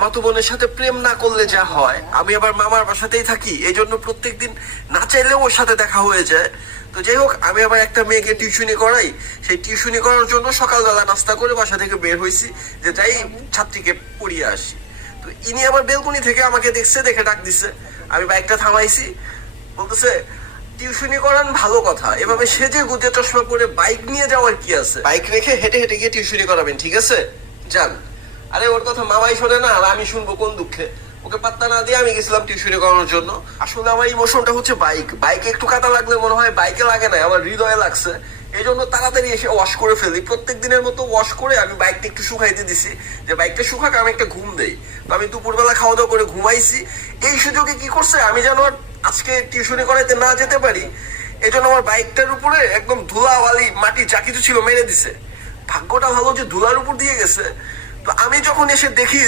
মামাতো বোনের সাথে প্রেম না করলে যা হয়, আমি আবার মামার বাসাতেই থাকি, এই জন্য প্রত্যেকদিন না চাইলেও ওর সাথে দেখা হয়ে যায়। তো যাই হোক, আমি আবার একটা মেয়েকে টিউশনি করাই। সেই টিউশনি করার জন্য সকালবেলা নাস্তা করে বাসা থেকে বের হয়েছি যে যাই ছাত্রীকে পড়িয়ে আসি। তো ইনি আবার বেলকনি থেকে আমাকে দেখছে, দেখে ডাক দিছে। আমি বাইকটা থামাইছি, বলতেছে টিউশনি করান ভালো কথা, এভাবে সেজে গুজে চশমা পরে বাইক নিয়ে যাওয়ার কি আছে, বাইক রেখে হেঁটে হেঁটে গিয়ে টিউশনি করাবেন, ঠিক আছে যান। আরে ওর কথা মামাই শোনে না, আর আমি শুনবো কোন দুঃখে? ওকে পাত্তা না দিয়ে আমি গেছিলাম টিউশনি করানোর জন্য। আসলে আমার ইমোশনটা হচ্ছে বাইক, বাইকে একটু কাটা লাগলে মনে হয় বাইকে লাগে না, আমার হৃদয়ে লাগছে। এই জন্য তাড়াতাড়ি এসে ওয়াশ করে ফেলি, প্রত্যেক দিনের মতো ওয়াশ করে আমি বাইকটা একটু শুকাইতে দিছি, যে বাইকটা শুকাক আমি একটা ঘুম দেই। তো আমি দুপুরবেলা খাওয়া দাওয়া করে ঘুমাইছি। এই সুযোগে কি করছে, আমি যেন আর আজকে টিউশনি করাইতে না যেতে পারি, এই জন্য আমার বাইকটার উপরে একদম ধুলাওয়ালি মাটি যা কিছু ছিল মেরে দিছে। ভাগ্যটা ভালো যে ধুলার উপর দিয়ে গেছে। তো আমি যখন এসে দেখি